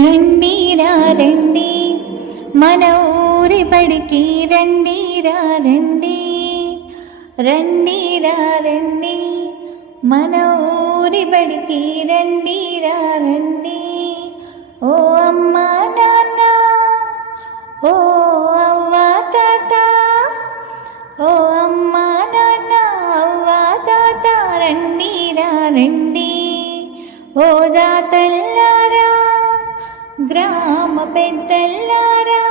రండిరా రండి మన ఊరి బడికి రండిరా రండి రండిరా రండి మన ఊరి బడికి రండిరా రండి ఓ అమ్మా నాన్న ఓ అవ్వ తాత ఓ అమ్మా నాన్న అవ్వ తాత రండిరా రండి ఓ దాతల్లారా గ్రామ పెద్దల్లారా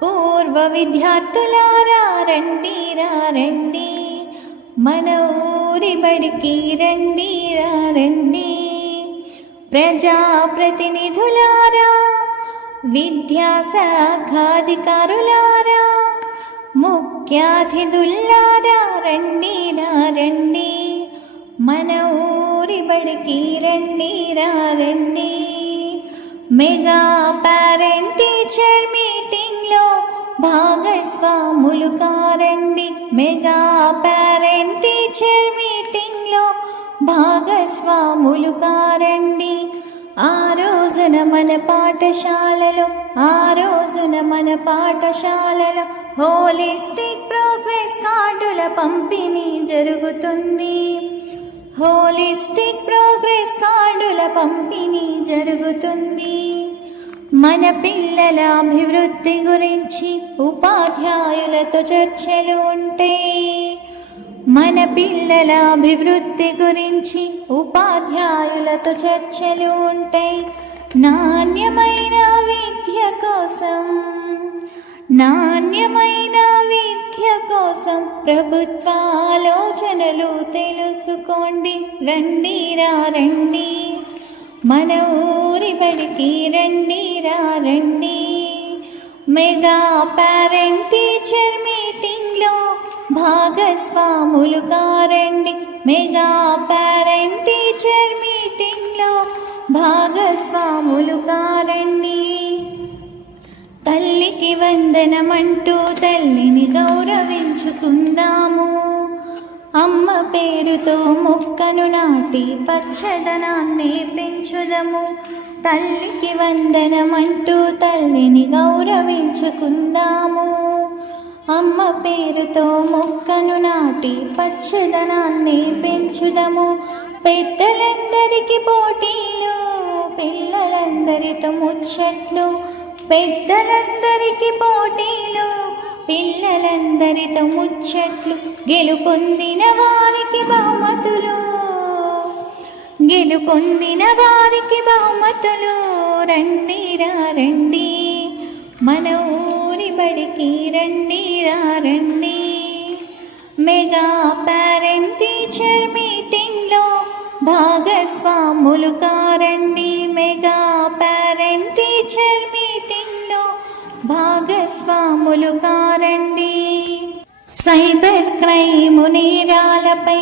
పూర్వ విద్యార్థులారా రండిరా రండి మన ఊరి బడికి రండిరా రండి ప్రజాప్రతినిధులారా విద్యాశాఖాధికారులారా ముఖ్యాతిథులారా రండిరా రండి మన ఊరి బడికి రండిరా రండి మెగా పేరెంట్ టీచర్ మీటింగ్లో భాగస్వాములు కారండి మెగా పేరెంట్ టీచర్ మీటింగ్లో భాగస్వాములు కారండి ఆ రోజున మన పాఠశాలలో హోలిస్టిక్ ప్రోగ్రెస్ కార్డుల పంపిణీ జరుగుతుంది హోలిస్టిక్ ప్రోగ్రెస్ కార్డుల పంపిణీ జరుగుతుంది మన పిల్లల అభివృద్ధి గురించి ఉపాధ్యాయులతో చర్చలు ఉంటాయి మన పిల్లల అభివృద్ధి గురించి ఉపాధ్యాయులతో చర్చలు ఉంటాయి నాణ్యమైన విద్య కోసం ప్రభుత్వ ఆలోచనలు తెలుసుకోండి రండిరా రండి మన ఊరి బడికి రండిరా రండి మెగా పేరెంట్ టీచర్ మీటింగ్లో భాగస్వాములు కారండి మెగా పేరెంట్ టీచర్ మీటింగ్లో భాగస్వాములు కారండి తల్లికి వందనమంటూ తల్లిని గౌరవించుకుందాము అమ్మ పేరుతో మొక్కను నాటి పచ్చదనాన్ని పెంచుదము తల్లికి వందనమంటూ తల్లిని గౌరవించుకుందాము అమ్మ పేరుతో మొక్కను నాటి పచ్చదనాన్ని పెంచుదము పెద్దలందరికీ పోటీలు పిల్లలందరితో ముచ్చట్లు పెద్దలందరికీ పోటీలు పిల్లలందరితో ముచ్చట్లు గెలుపొందిన వారికి బహుమతులు రండిరా రండి మన ఊరి బడికి రండిరా రండి మెగా పేరెంట్ టీచర్ మీటింగ్లో భాగస్వాములు కారండి మెగా పేరెంట్ టీచర్ మీటింగ్లో భాగస్వాములు కారండి సైబర్ క్రైమ్ నేరాలపై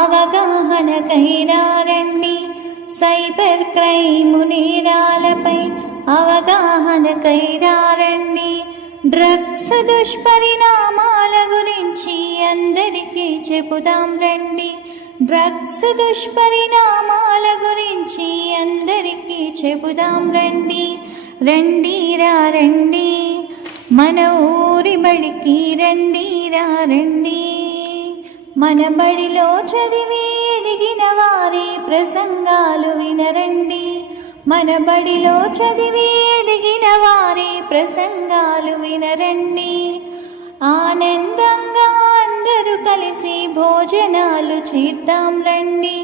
అవగాహనకై రండి సైబర్ క్రైమ్ నేరాలపై అవగాహనకై రండి డ్రగ్స్ దుష్పరిణామాల గురించి అందరికీ చెబుదాం రండి డ్రగ్స్ దుష్పరిణామాల గురించి అందరికీ చెబుదాం రండి రండిరా రండి మన ఊరి బడికి రండిరా రండి మన బడిలో చదివి ఎదిగిన వారి ప్రసంగాలు వినరండి మన బడిలో చదివి ఎదిగిన వారి ప్రసంగాలు వినరండి ఆనందంగా అందరూ కలిసి భోజనాలు చేద్దాం రండి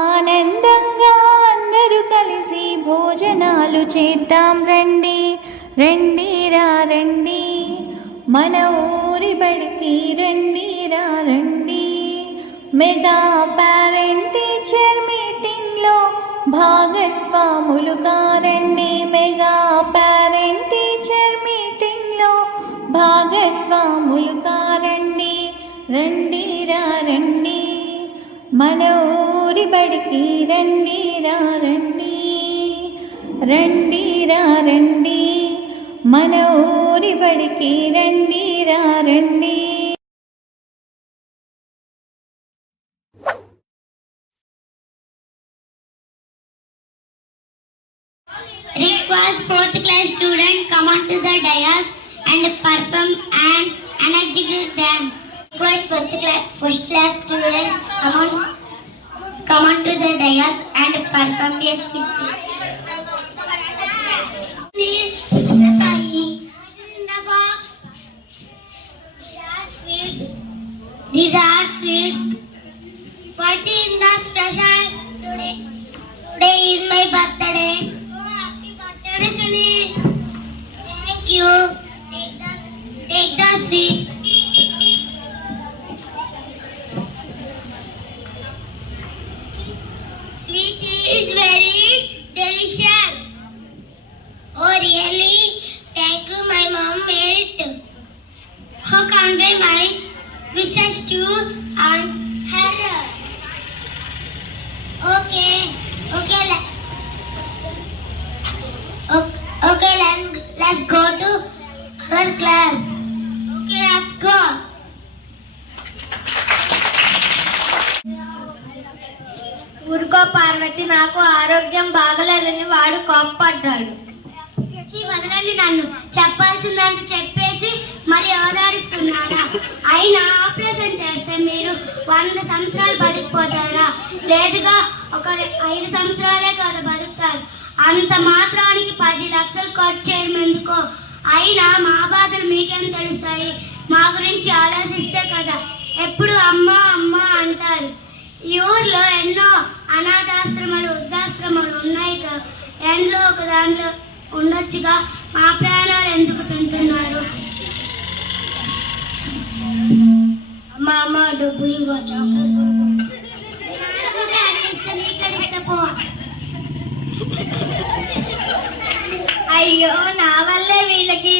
ఆనందంగా అందరూ కలిసి భోజనాలు చేద్దాం రండి రండిరా రండి మన ఊరి బడికి రండిరా రండి మెగా పేరెంట్ టీచర్ మీటింగ్లో భాగస్వాములు కారండి మెగా పేరెంట్ టీచర్ మీటింగ్లో భాగస్వాములు కారండి రండిరా రండి మన ఊరి బడికి రండిరా రండి రండిరా రండి మన ఊరి బడికి రండిరా రండి Request fourth class student come on to the dais and perform an energetic dance. Request first class student come on to the dais and perform a skit. Please, in the box. These are sweets. What is the special today? Today is my birthday. Oh, happy birthday, Sunil. Thank you. Take the sweet. Sweet is very delicious. Oh, really? Thank you, my mom made it. How convey my wishes to and her. Okay, let's go to her class. Okay, let's go. ఊరుకో పార్వతి, నాకు ఆరోగ్యం బాగలేదని వాడు కోప్పడ్డాడు. వదలండి, నన్ను చెప్పాల్సిందంటే చెప్పేసి మరి అవదారిస్తున్నారా? అయినా operation చేస్తే మీరు 100 సంవత్సరాలు బతికిపోతారా? లేదుగా ఒక 5 సంవత్సరాలే కదా బతుకుతారు. అంత మాత్రానికి 10 లక్షలు ఖర్చు చేయడం ఎందుకో? అయినా మా బాధలు మీకేం తెలుస్తాయి? మా గురించి ఆలోచిస్తే కదా ఎప్పుడు అమ్మ అమ్మ అంటారు. ఈ ఊర్లో ఎన్నో అనాథాశ్రమాలు వృద్ధాశ్రమాలు ఉన్నాయి కదా, ఎండ్లో ఒక దాంట్లో ఉండొచ్చుగా. మా ప్రాణాలు ఎందుకు తింటున్నారు? అమ్మ డబ్బులు అయ్యో, నా వల్లే వీళ్ళకి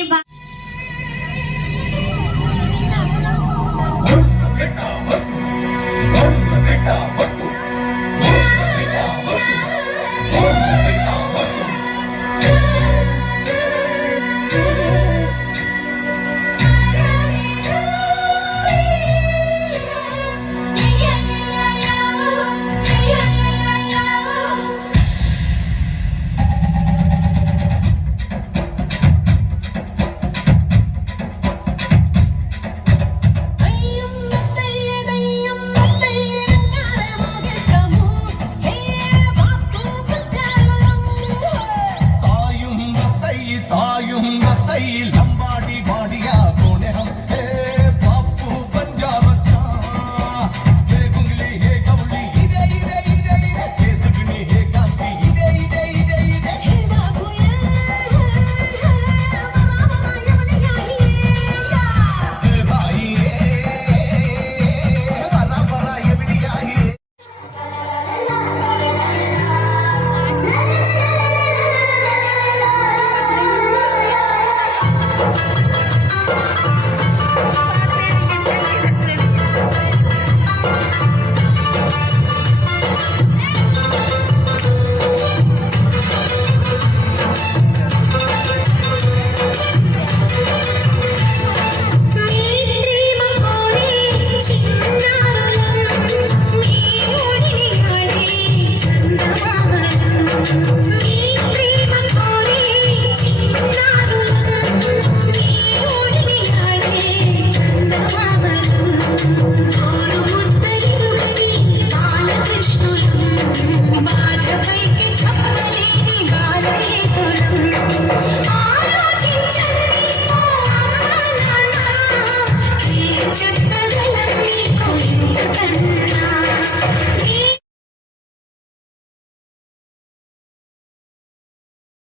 Thank you.